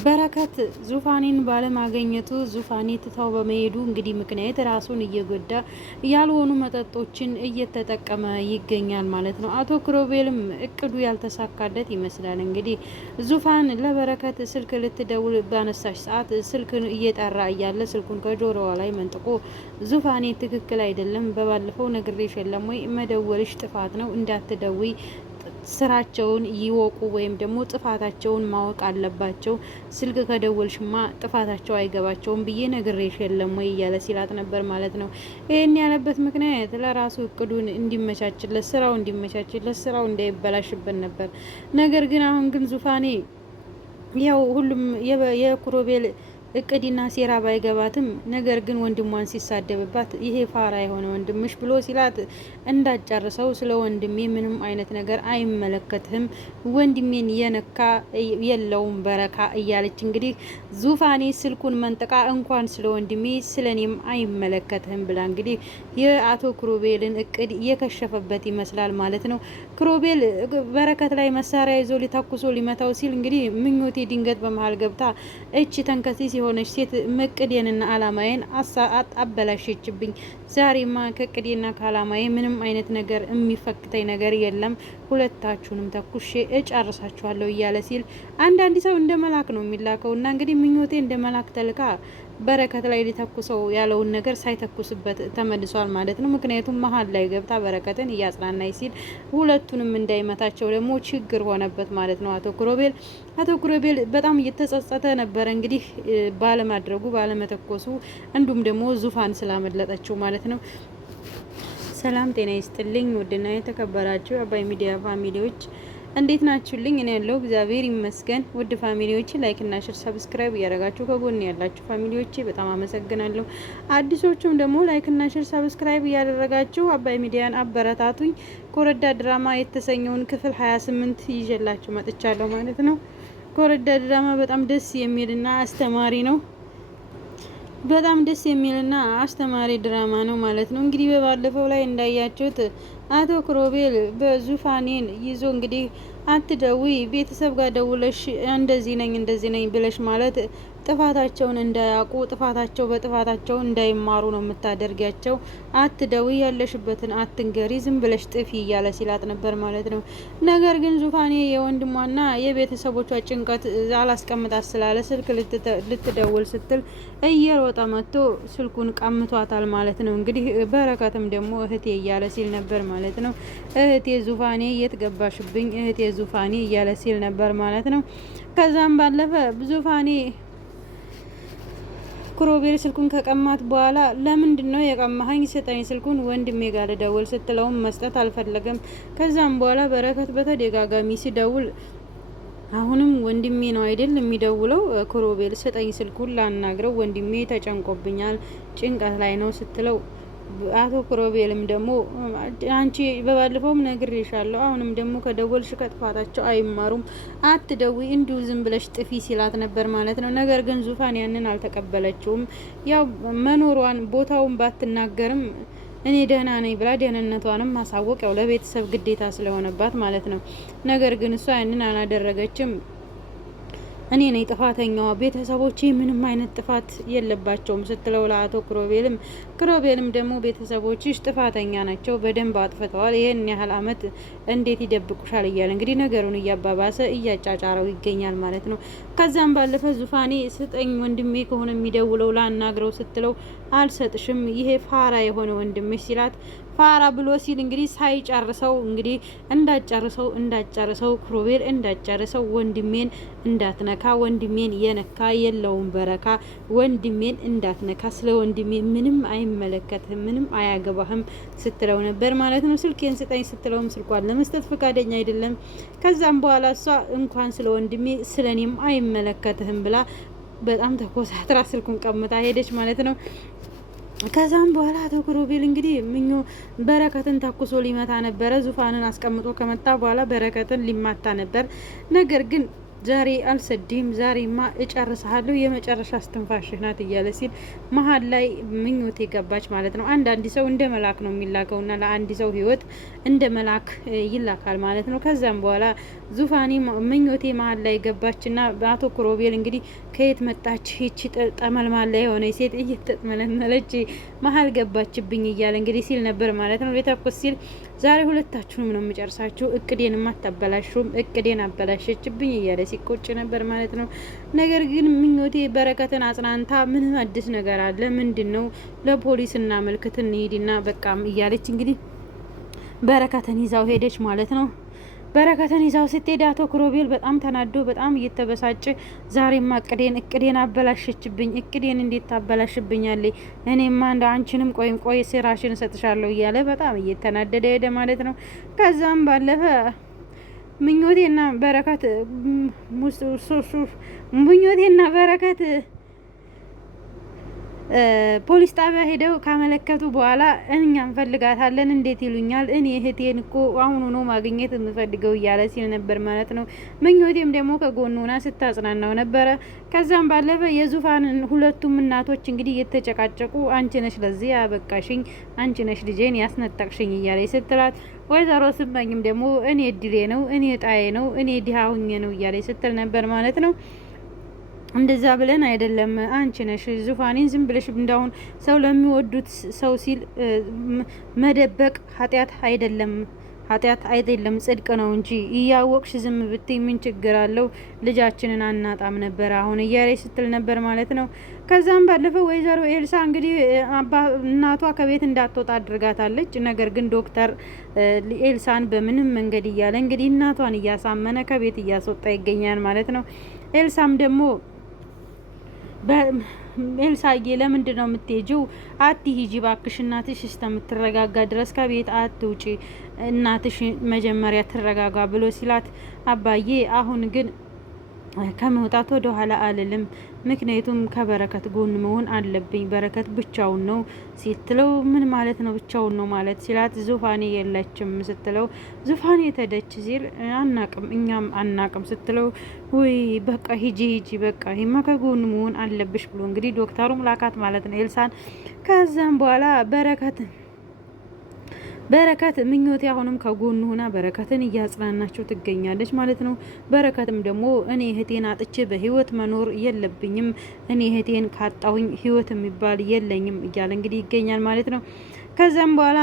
በረከት ዙፋኔን ባለማግኘቱ ዙፋኔ ትታው በመሄዱ እንግዲህ ምክንያት ራሱን እየጎዳ ያልሆኑ መጠጦችን እየተጠቀመ ይገኛል ማለት ነው። አቶ ክሮቤልም እቅዱ ያልተሳካለት ይመስላል። እንግዲህ ዙፋን ለበረከት ስልክ ልትደውል ባነሳች ሰዓት ስልክን እየጠራ እያለ ስልኩን ከጆሮዋ ላይ መንጥቆ ዙፋኔ ትክክል አይደለም፣ በባለፈው ነግሬሽ የለም ወይ መደወልሽ ጥፋት ነው፣ እንዳትደውይ ስራቸውን ይወቁ ወይም ደግሞ ጥፋታቸውን ማወቅ አለባቸው። ስልክ ከደወልሽማ ጥፋታቸው አይገባቸውም ብዬ ነግሬሽ የለም ወይ እያለ ሲላት ነበር ማለት ነው። ይህን ያለበት ምክንያት ለራሱ እቅዱን እንዲመቻችለት፣ ስራው እንዲመቻችለት፣ ስራው እንዳይበላሽበት ነበር። ነገር ግን አሁን ግን ዙፋኔ ያው ሁሉም የኩሮቤል እቅድና ሴራ ባይገባትም ነገር ግን ወንድሟን ሲሳደብባት ይሄ ፋራ የሆነ ወንድምሽ ብሎ ሲላት እንዳጨርሰው ስለ ወንድሜ ምንም አይነት ነገር አይመለከትህም፣ ወንድሜን የነካ የለውም በረካ እያለች እንግዲህ ዙፋኔ ስልኩን መንጠቃ እንኳን ስለ ወንድሜ ስለ እኔም አይመለከትህም ብላ እንግዲህ የአቶ ክሮቤልን እቅድ የከሸፈበት ይመስላል ማለት ነው። ክሮቤል በረከት ላይ መሳሪያ ይዞ ሊተኩሶ ሊመታው ሲል እንግዲህ ምኞቴ ድንገት በመሀል ገብታ እቺ ተንከሲስ የሆነች ሴት እቅዴንና አላማዬን አበላሸችብኝ። ዛሬማ ከእቅዴና ከአላማዬ ምንም አይነት ነገር የሚፈክተኝ ነገር የለም፣ ሁለታችሁንም ተኩሼ እጨርሳችኋለሁ እያለ ሲል አንዳንድ ሰው እንደ መላክ ነው የሚላከው እና እንግዲህ ምኞቴ እንደ መላክ ተልካ በረከት ላይ ሊተኩሰው ያለውን ነገር ሳይተኩስበት ተመልሷል ማለት ነው። ምክንያቱም መሀል ላይ ገብታ በረከትን እያጽናናይ ሲል ሁለቱንም እንዳይመታቸው ደግሞ ችግር ሆነበት ማለት ነው። አቶ ክሮቤል በጣም እየተጸጸተ ነበረ እንግዲህ ባለማድረጉ ባለመተኮሱ፣ እንዲሁም ደግሞ ዙፋን ስላመለጠችው ማለት ነው። ሰላም ጤና ይስጥልኝ ውድና የተከበራችሁ የአባይ ሚዲያ ፋሚሊዎች እንዴት ናችሁልኝ? እኔ ያለው እግዚአብሔር ይመስገን። ውድ ፋሚሊዎች ላይክ እና ሼር ሰብስክራይብ እያደረጋችሁ ከጎን ያላችሁ ፋሚሊዎች በጣም አመሰግናለሁ። አዲሶቹም ደግሞ ላይክ እና ሼር ሰብስክራይብ እያደረጋችሁ አባይ ሚዲያን አበረታቱኝ። ኮረዳ ድራማ የተሰኘውን ክፍል 28 ይዤላችሁ መጥቻለሁ ማለት ነው። ኮረዳ ድራማ በጣም ደስ የሚልና አስተማሪ ነው። በጣም ደስ የሚልና አስተማሪ ድራማ ነው ማለት ነው። እንግዲህ በባለፈው ላይ እንዳያችሁት አቶ ክሮቤል በዙፋኔን ይዞ እንግዲህ አትደዊ ቤተሰብ ጋር ደውለሽ እንደዚህ ነኝ ብለሽ ማለት ጥፋታቸውን እንዳያውቁ ጥፋታቸው በጥፋታቸው እንዳይማሩ ነው የምታደርጊያቸው። አትደዊ ያለሽበትን አትንገሪ፣ ዝም ብለሽ ጥፊ እያለ ሲላት ነበር ማለት ነው። ነገር ግን ዙፋኔ የወንድሟና የቤተሰቦቿ ጭንቀት አላስቀምጣት ስላለ ስልክ ልትደውል ስትል እየሮጠ መጥቶ ስልኩን ቀምቷታል ማለት ነው። እንግዲህ በረከትም ደግሞ እህቴ እያለ ሲል ነበር ማለት ነው። እህቴ ዙፋኔ የት ገባሽብኝ እህቴ ዙፋኔ እያለ ሲል ነበር ማለት ነው። ከዛም ባለፈ ዙፋኔ ክሮቤል ስልኩን ከቀማት በኋላ ለምንድን ነው የቀማኸኝ? ስጠኝ ስልኩን ወንድሜ ጋር ልደውል ስትለውም መስጠት አልፈለገም። ከዛም በኋላ በረከት በተደጋጋሚ ሲደውል አሁንም ወንድሜ ነው አይደል የሚደውለው? ክሮቤል ስጠኝ ስልኩን ላናግረው፣ ወንድሜ ተጨንቆብኛል፣ ጭንቀት ላይ ነው ስትለው አቶ ክሮቤልም ደግሞ አንቺ በባለፈውም ነግሬሻለሁ፣ አሁንም ደግሞ ከደወልሽ ከጥፋታቸው አይማሩም፣ አትደዊ እንዲሁ ዝም ብለሽ ጥፊ ሲላት ነበር ማለት ነው። ነገር ግን ዙፋን ያንን አልተቀበለችውም። ያው መኖሯን ቦታውን ባትናገርም እኔ ደህና ነኝ ብላ ደህንነቷንም ማሳወቅ ያው ለቤተሰብ ግዴታ ስለሆነባት ማለት ነው። ነገር ግን እሷ ያንን አላደረገችም። እኔ ነኝ ጥፋተኛዋ፣ ቤተሰቦቼ ምንም አይነት ጥፋት የለባቸውም ስትለው ለአቶ ክሮቤልም ደግሞ ቤተሰቦችሽ ጥፋተኛ ናቸው፣ በደንብ አጥፍተዋል፣ ይህን ያህል አመት እንዴት ይደብቁሻል እያለ እንግዲህ ነገሩን እያባባሰ እያጫጫረው ይገኛል ማለት ነው። ከዛም ባለፈ ዙፋኔ ስጠኝ ወንድሜ ከሆነ የሚደውለው ላናግረው ስትለው አልሰጥሽም፣ ይሄ ፋራ የሆነ ወንድምሽ ሲላት ፋራ ብሎ ሲል እንግዲህ ሳይጨርሰው እንግዲህ እንዳጨርሰው ክሮቤል እንዳጨርሰው ወንድሜን እንዳትነካ፣ ወንድሜን የነካ የለውም በረካ፣ ወንድሜን እንዳትነካ፣ ስለ ወንድሜ ምንም አይመለከትህም፣ ምንም አያገባህም ስትለው ነበር ማለት ነው። ስልኬን ስጠኝ ስትለውም ስልኳን ለመስጠት ፈቃደኛ አይደለም። ከዛም በኋላ እሷ እንኳን ስለ ወንድሜ ስለ እኔም አይመለከትህም ብላ በጣም ተኮሳትራ ስልኩን ቀምታ ሄደች ማለት ነው። ከዛም በኋላ አቶ ክሮቤል እንግዲህ በረከትን ተኩሶ ሊመታ ነበረ። ዙፋንን አስቀምጦ ከመጣ በኋላ በረከትን ሊማታ ነበር። ነገር ግን ዛሬ አልሰድም፣ ዛሬማ እጨርሳለሁ፣ የመጨረሻ አስተንፋሽህ ናት እያለ ሲል መሀል ላይ ምኞቴ ገባች ማለት ነው። አንዳንድ ሰው እንደ መላክ ነው የሚላከውና ለአንድ ሰው ህይወት እንደ መላክ ይላካል ማለት ነው። ከዛም በኋላ ዙፋኔ ምኞቴ መሀል ላይ ገባችና በአቶ ክሮቤል እንግዲህ ከየት መጣች ይቺ ጠመልማላ የሆነ ሴት እየተጥመለመለች መሀል ገባችብኝ እያለ እንግዲህ ሲል ነበር ማለት ነው። ሊተኩስ ሲል ዛሬ ሁለታችሁንም ነው የምጨርሳችሁ፣ እቅዴንም አታበላሹም፣ እቅዴን አበላሸችብኝ እያለ ሲቆጭ ነበር ማለት ነው። ነገር ግን ምኞቴ በረከትን አጽናንታ ምንም አዲስ ነገር አለ ምንድን ነው ለፖሊስ እናመልክት እንሂድና በቃም እያለች እንግዲህ በረከትን ይዛው ሄደች ማለት ነው። በረከትን ይዛው ስትሄድ አቶ ክሮቤል በጣም ተናዶ በጣም እየተበሳጨ ዛሬማ እቅዴን አበላሸችብኝ፣ እቅዴን እንዴት ታበላሽብኛለች? እኔማ እንደ አንቺንም ቆይ ስራሽን እሰጥሻለሁ እያለ በጣም እየተናደደ ሄደ ማለት ነው። ከዛም ባለፈ ምኞቴና በረከት ፖሊስ ጣቢያ ሄደው ካመለከቱ በኋላ እኛ እንፈልጋታለን እንዴት ይሉኛል? እኔ እህቴን እኮ አሁኑ ነው ማግኘት የምፈልገው እያለ ሲል ነበር ማለት ነው። ምኞቴም ደግሞ ከጎኑ ሆና ስታጽናናው ነበረ። ከዛም ባለፈ የዙፋንን ሁለቱም እናቶች እንግዲህ እየተጨቃጨቁ አንቺ ነሽ ለዚህ ያበቃሽኝ፣ አንቺ ነሽ ልጄን ያስነጠቅሽኝ እያለ ስትላት፣ ወይዘሮ ስመኝም ደግሞ እኔ እድሌ ነው፣ እኔ ጣዬ ነው፣ እኔ ድሃ ሁኜ ነው እያለ ስትል ነበር ማለት ነው። እንደዛ ብለን አይደለም፣ አንቺ ነሽ ዙፋኔን ዝም ብለሽ እንዳሁን ሰው ለሚወዱት ሰው ሲል መደበቅ ኃጢአት አይደለም ጽድቅ ነው እንጂ እያወቅሽ ዝም ብትይ ምን ችግር አለው? ልጃችንን አናጣም ነበር አሁን እያለ ስትል ነበር ማለት ነው። ከዛም ባለፈው ወይዘሮ ኤልሳ እንግዲህ እናቷ ከቤት እንዳትወጣ አድርጋታለች። ነገር ግን ዶክተር ኤልሳን በምንም መንገድ እያለ እንግዲህ እናቷን እያሳመነ ከቤት እያስወጣ ይገኛል ማለት ነው። ኤልሳም ደግሞ ኤልሳዬ ለምንድን ነው የምትሄጂው? አትሂጂ ባክሽ፣ እናትሽ እስከምትረጋጋ ድረስ ከቤት አትውጪ፣ እናትሽ መጀመሪያ ትረጋጋ ብሎ ሲላት፣ አባዬ አሁን ግን ከመውጣት ወደ ኋላ አልልም፣ ምክንያቱም ከበረከት ጎን መሆን አለብኝ፣ በረከት ብቻውን ነው ስትለው፣ ምን ማለት ነው ብቻውን ነው ማለት ሲላት፣ ዙፋኔ የለችም ስትለው፣ ዙፋኔ ተደች ሲል አናቅም እኛም አናቅም ስትለው፣ ወይ በቃ ሂጂ በቃ ይማ ከጎን መሆን አለብሽ ብሎ እንግዲህ ዶክተሩም ላካት ማለት ነው ኤልሳን። ከዛም በኋላ በረከት ምኞቴ አሁንም ከጎኑ ሆና በረከትን እያጽናናቸው ትገኛለች ማለት ነው። በረከትም ደግሞ እኔ እህቴን አጥቼ በህይወት መኖር የለብኝም፣ እኔ እህቴን ካጣሁኝ ህይወት የሚባል የለኝም እያለ እንግዲህ ይገኛል ማለት ነው። ከዛም በኋላ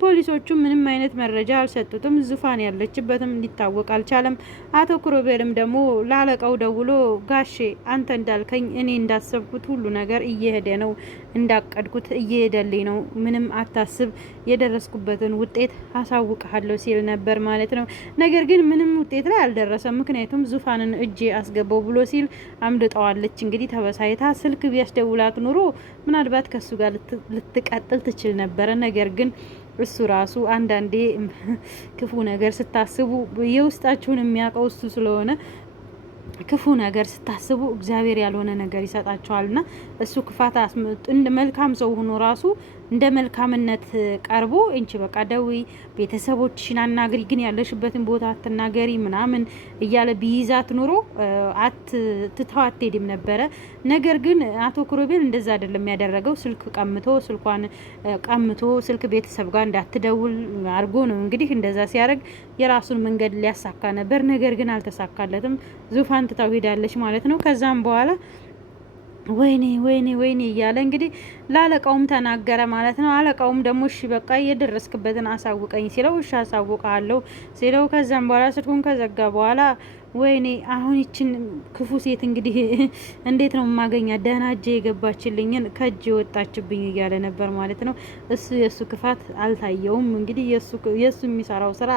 ፖሊሶቹ ምንም አይነት መረጃ አልሰጡትም። ዙፋን ያለችበትም ሊታወቅ አልቻለም። አቶ ክሮቤልም ደግሞ ላለቃው ደውሎ ጋሼ አንተ እንዳልከኝ እኔ እንዳሰብኩት ሁሉ ነገር እየሄደ ነው፣ እንዳቀድኩት እየሄደልኝ ነው፣ ምንም አታስብ፣ የደረስኩበትን ውጤት አሳውቅሃለሁ ሲል ነበር ማለት ነው። ነገር ግን ምንም ውጤት ላይ አልደረሰም። ምክንያቱም ዙፋንን እጄ አስገባው ብሎ ሲል አምልጠዋለች። እንግዲህ ተበሳይታ ስልክ ቢያስደውላት ኑሮ ምናልባት ከሱ ጋር ልትቀጥል ትችል ነበረ። ነገር ግን እሱ ራሱ አንዳንዴ ክፉ ነገር ስታስቡ የውስጣችሁን የሚያውቀው እሱ ስለሆነ ክፉ ነገር ስታስቡ እግዚአብሔር ያልሆነ ነገር ይሰጣቸዋልና እሱ ክፋት እንደ መልካም ሰው ሆኖ ራሱ እንደ መልካምነት ቀርቦ እንቺ በቃ ደዊ ቤተሰቦችሽን አናግሪ፣ ግን ያለሽበትን ቦታ አትናገሪ ምናምን እያለ ቢይዛት ኑሮ ትተው አትሄድም ነበረ። ነገር ግን አቶ ክሮቤል እንደዛ አይደለም ያደረገው። ስልኳን ቀምቶ ስልክ ቤተሰብ ጋር እንዳትደውል አድርጎ ነው እንግዲህ እንደዛ ሲያደርግ የራሱን መንገድ ሊያሳካ ነበር። ነገር ግን አልተሳካለትም። ዙፋን ትታው ሄዳለች ማለት ነው። ከዛም በኋላ ወይኔ እያለ እንግዲህ ለአለቃውም ተናገረ ማለት ነው። አለቃውም ደግሞ እሺ በቃ የደረስክበትን አሳውቀኝ ሲለው እሺ አሳውቃለሁ ሲለው ከዛም በኋላ ስልኩን ከዘጋ በኋላ ወይኔ አሁን ይችን ክፉ ሴት እንግዲህ እንዴት ነው የማገኛት? ደህና እጄ የገባችልኝን ከእጅ የወጣችብኝ እያለ ነበር ማለት ነው። እሱ የእሱ ክፋት አልታየውም። እንግዲህ የእሱ የሚሰራው ስራ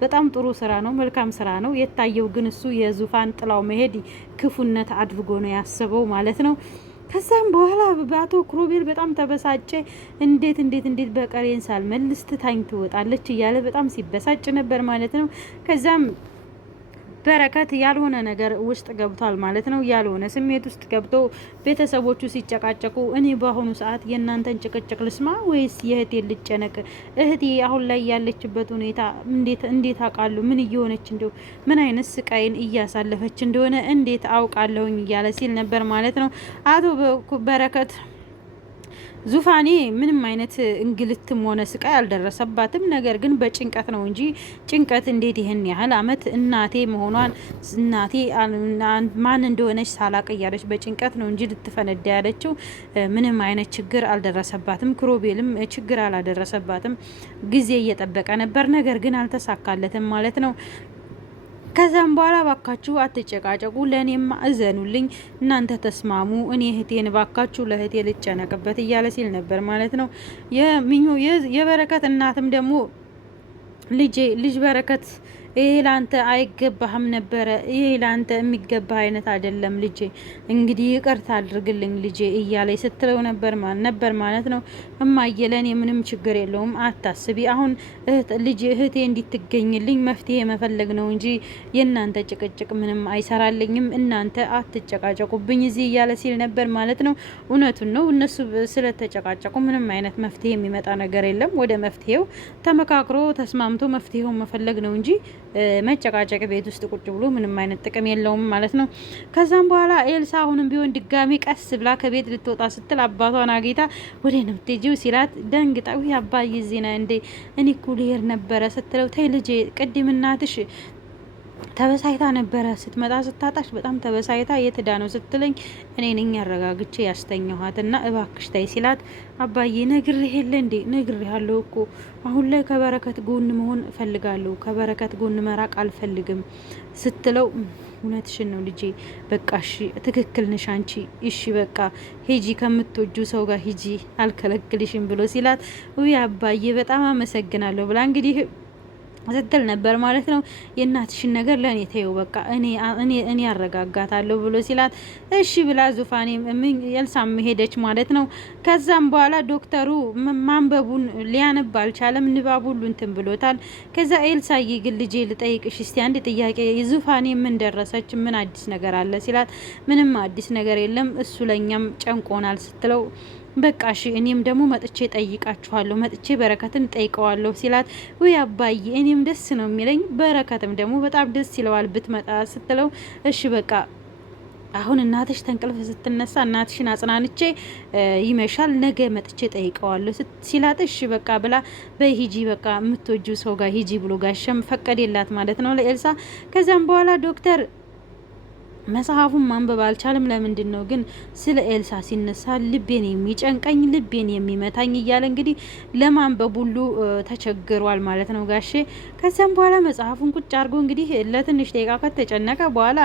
በጣም ጥሩ ስራ ነው፣ መልካም ስራ ነው። የታየው ግን እሱ የዙፋን ጥላው መሄድ ክፉነት አድርጎ ነው ያሰበው ማለት ነው። ከዛም በኋላ በአቶ ክሮቤል በጣም ተበሳጨ። እንዴት በቀሬን ሳልመልስ ትታኝ ትወጣለች እያለ በጣም ሲበሳጭ ነበር ማለት ነው። ከዛም በረከት ያልሆነ ነገር ውስጥ ገብቷል ማለት ነው። ያልሆነ ስሜት ውስጥ ገብቶ ቤተሰቦቹ ሲጨቃጨቁ እኔ በአሁኑ ሰዓት የእናንተን ጭቅጭቅ ልስማ ወይስ የእህቴ ልጨነቅ? እህቴ አሁን ላይ ያለችበት ሁኔታ እንዴት አውቃለሁ? ምን እየሆነች እንደው ምን አይነት ስቃይን እያሳለፈች እንደሆነ እንዴት አውቃለሁኝ? እያለ ሲል ነበር ማለት ነው። አቶ በረከት ዙፋኔ ምንም አይነት እንግልትም ሆነ ስቃይ አልደረሰባትም። ነገር ግን በጭንቀት ነው እንጂ ጭንቀት እንዴት ይህን ያህል አመት እናቴ መሆኗን እናቴ ማን እንደሆነች ሳላቅ እያለች በጭንቀት ነው እንጂ ልትፈነዳ ያለችው ምንም አይነት ችግር አልደረሰባትም። ክሮቤልም ችግር አላደረሰባትም። ጊዜ እየጠበቀ ነበር፣ ነገር ግን አልተሳካለትም ማለት ነው። ከዛም በኋላ ባካችሁ አትጨቃጨቁ፣ ለእኔም እዘኑልኝ፣ እናንተ ተስማሙ፣ እኔ እህቴን ባካችሁ ለእህቴ ልጨነቅበት እያለ ሲል ነበር ማለት ነው። የበረከት እናትም ደግሞ ልጅ በረከት ይሄ ላንተ አይገባህም ነበረ፣ ይሄ ላንተ የሚገባ አይነት አይደለም ልጄ፣ እንግዲህ ይቅርታ አድርግልኝ ልጄ እያለ ስትለው ነበር ማለት ነው። እማዬ ለእኔ ምንም ችግር የለውም አታስቢ፣ አሁን እህቴ እንዲትገኝልኝ መፍትሄ መፈለግ ነው እንጂ የእናንተ ጭቅጭቅ ምንም አይሰራልኝም፣ እናንተ አትጨቃጨቁብኝ እዚህ እያለ ሲል ነበር ማለት ነው። እውነቱን ነው። እነሱ ስለተጨቃጨቁ ምንም አይነት መፍትሄ የሚመጣ ነገር የለም። ወደ መፍትሄው ተመካክሮ ተስማምቶ መፍትሄው መፈለግ ነው እንጂ መጨቃጨቅ ቤት ውስጥ ቁጭ ብሎ ምንም አይነት ጥቅም የለውም ማለት ነው። ከዛም በኋላ ኤልሳ አሁንም ቢሆን ድጋሚ ቀስ ብላ ከቤት ልትወጣ ስትል አባቷን አግኝታ ወደ ነው የምትሄጂው ሲላት ደንግጣ አባዬ ዜና እንዴ እኔ እኮ ልሄድ ነበረ ስትለው ተይ ልጄ ቅድም እናትሽ ተበሳይታ ነበረ ስትመጣ ስታጣሽ በጣም ተበሳይታ የትዳ ነው ስትለኝ እኔ ነኝ ያረጋግቼ ያስተኛኋትና እባክሽ ታይ ሲላት አባዬ ነግሬህ የለ እንዴ ነግሬሃለሁ እኮ አሁን ላይ ከበረከት ጎን መሆን እፈልጋለሁ፣ ከበረከት ጎን መራቅ አልፈልግም ስትለው እውነትሽን ነው ልጄ፣ በቃ እሺ ትክክል ነሽ አንቺ፣ እሺ በቃ ሂጂ ከምትወጁ ሰው ጋር ሂጂ አልከለክልሽም ብሎ ሲላት ውይ አባዬ በጣም አመሰግናለሁ ብላ እንግዲህ ስትል ነበር ማለት ነው። የእናትሽን ነገር ለእኔ ተይው በቃ እኔ ያረጋጋታለሁ ብሎ ሲላት እሺ ብላ ዙፋኔ ኤልሳም ሄደች ማለት ነው። ከዛም በኋላ ዶክተሩ ማንበቡን ሊያነብ አልቻለም፣ ንባቡ ሁሉ እንትን ብሎታል። ከዛ ኤልሳዬ ግን ልጄ ልጠይቅሽ እስቲ አንድ ጥያቄ፣ ዙፋኔ ምን ደረሰች? ምን አዲስ ነገር አለ ሲላት ምንም አዲስ ነገር የለም እሱ ለእኛም ጨንቆናል ስትለው በቃ እሺ እኔም ደግሞ መጥቼ ጠይቃችኋለሁ፣ መጥቼ በረከትን ጠይቀዋለሁ ሲላት ውይ አባዬ እኔም ደስ ነው የሚለኝ፣ በረከትም ደግሞ በጣም ደስ ይለዋል ብትመጣ ስትለው እሺ በቃ አሁን እናትሽ ተንቅልፍ ስትነሳ እናትሽን አጽናንቼ ይመሻል፣ ነገ መጥቼ ጠይቀዋለሁ ሲላት እሺ በቃ ብላ በሂጂ በቃ የምትወጁ ሰው ጋር ሂጂ ብሎ ጋሸም ፈቀደላት ማለት ነው ለኤልሳ። ከዛም በኋላ ዶክተር መጽሐፉን ማንበብ አልቻለም። ለምንድን ነው ግን ስለ ኤልሳ ሲነሳ ልቤን የሚጨንቀኝ ልቤን የሚመታኝ እያለ እንግዲህ ለማንበብ ሁሉ ተቸግሯል ማለት ነው ጋሼ። ከዛም በኋላ መጽሐፉን ቁጭ አድርጎ እንግዲህ ለትንሽ ደቂቃ ከተጨነቀ በኋላ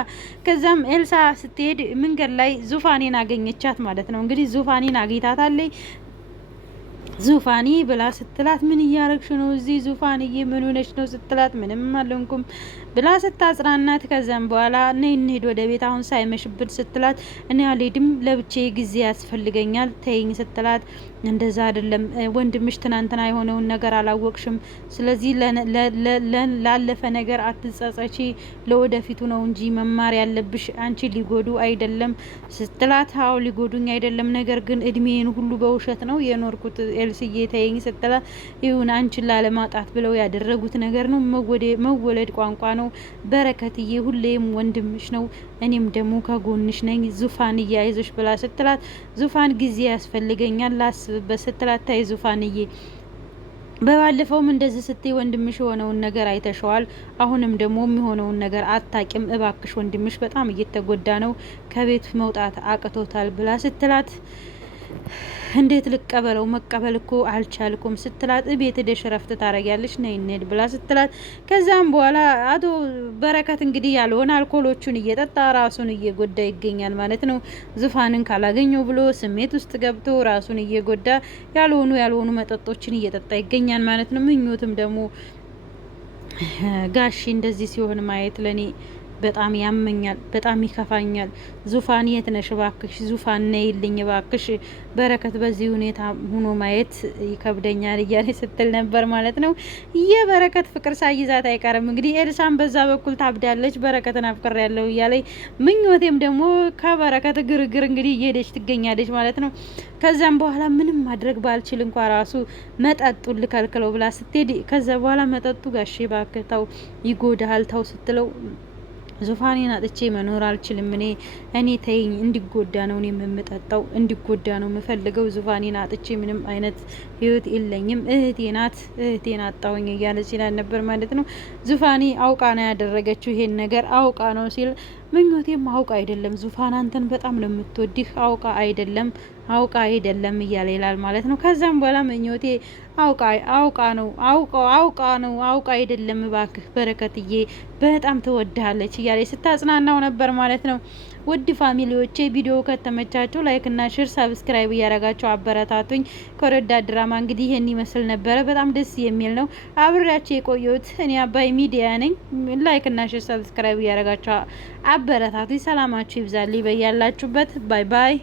ከዛም ኤልሳ ስትሄድ መንገድ ላይ ዙፋኔን አገኘቻት ማለት ነው። እንግዲህ ዙፋኔን አግኝታታለች። ዙፋኔ ብላ ስትላት ምን እያረግሽ ነው እዚህ ዙፋንዬ ምን ሆነች ነው ስትላት ምንም አልሆንኩም ብላ ስታጽናናት ከዛም በኋላ ነይ እንሂድ ወደ ቤት አሁን ሳይመሽብን ስትላት እኔ አልሄድም ለብቻዬ ጊዜ ያስፈልገኛል ተይኝ ስትላት እንደዛ አይደለም ወንድምሽ ትናንትና የሆነውን ነገር አላወቅሽም፣ ስለዚህ ላለፈ ነገር አትጸጸቺ፣ ለወደፊቱ ነው እንጂ መማር ያለብሽ አንቺ ሊጎዱ አይደለም ስትላት አዎ ሊጎዱኝ አይደለም፣ ነገር ግን እድሜን ሁሉ በውሸት ነው የኖርኩት ኤልስዬ ተይኝ ስትላት ይሁን አንቺን ላለማጣት ብለው ያደረጉት ነገር ነው፣ መወለድ ቋንቋ ነው፣ በረከትዬ ሁሌም ወንድምሽ ነው፣ እኔም ደግሞ ከጎንሽ ነኝ ዙፋን እያይዞሽ ብላ ስትላት ዙፋን ጊዜ ያስፈልገኛል ላስብበት ስትላት ታይ ዙፋንዬ በባለፈውም እንደዚህ ስትይ ወንድምሽ የሆነውን ነገር አይተሸዋል፣ አሁንም ደግሞ የሚሆነውን ነገር አታቂም፣ እባክሽ ወንድምሽ በጣም እየተጎዳ ነው፣ ከቤት መውጣት አቅቶታል ብላ ስትላት እንዴት ልቀበለው መቀበል እኮ አልቻልኩም ስትላት ቤት ደሽ ረፍት ታረጊያለሽ ነይ እንሂድ ብላ ስትላት ከዛም በኋላ አቶ በረከት እንግዲህ ያልሆነ አልኮሎቹን እየጠጣ ራሱን እየጎዳ ይገኛል ማለት ነው። ዙፋንን ካላገኘው ብሎ ስሜት ውስጥ ገብቶ ራሱን እየጎዳ ያልሆኑ መጠጦችን እየጠጣ ይገኛል ማለት ነው። ምኞትም ደግሞ ጋሺ እንደዚህ ሲሆን ማየት ለኔ በጣም ያመኛል፣ በጣም ይከፋኛል። ዙፋን የት ነሽ እባክሽ ዙፋን ነይልኝ እባክሽ፣ በረከት በዚህ ሁኔታ ሆኖ ማየት ይከብደኛል እያለ ስትል ነበር ማለት ነው። የበረከት ፍቅር ሳይዛት አይቀርም እንግዲህ ኤልሳን በዛ በኩል ታብዳለች፣ በረከትን አፍቅር ያለው እያለ ምኞቴም ደግሞ ከበረከት ግርግር እንግዲህ እየሄደች ትገኛለች ማለት ነው። ከዛም በኋላ ምንም ማድረግ ባልችል እንኳ ራሱ መጠጡን ልከልክለው ብላ ስትሄድ ከዛ በኋላ መጠጡ ጋሼ እባክህ ተው ይጎዳሃል ተው ስትለው ዙፋኔን አጥቼ መኖር አልችልም። እኔ ተይኝ፣ እንዲጎዳ ነው እኔ የምጠጣው፣ እንዲጎዳ ነው የምፈልገው። ዙፋኔን አጥቼ ምንም አይነት ህይወት የለኝም። እህቴ ናት፣ እህቴን አጣሁኝ እያለች ይላል ነበር ማለት ነው። ዙፋኔ አውቃ ነው ያደረገችው፣ ይሄን ነገር አውቃ ነው ሲል ምኞቴም አውቃ አይደለም፣ ዙፋን አንተን በጣም ነው የምትወድህ፣ አውቃ አይደለም እያለ ይላል ማለት ነው። ከዛም በኋላ ምኞቴ አውቃ አይደለም፣ እባክህ በረከትዬ በጣም ትወድሃለች እያለች ስታጽናናው ነበር ማለት ነው። ውድ ፋሚሊዎቼ ቪዲዮ ከተመቻችሁ ላይክ እና ሼር ሰብስክራይብ እያረጋችሁ አበረታቱኝ። ከወረዳ ድራማ እንግዲህ ይሄን ይመስል ነበረ። በጣም ደስ የሚል ነው። አብሬያችሁ የቆየሁት እኔ አባይ ሚዲያ ነኝ። ላይክ እና ሼር ሰብስክራይብ እያረጋችሁ አበረታቱኝ። ሰላማችሁ ይብዛልኝ በያላችሁበት። ባይ ባይ።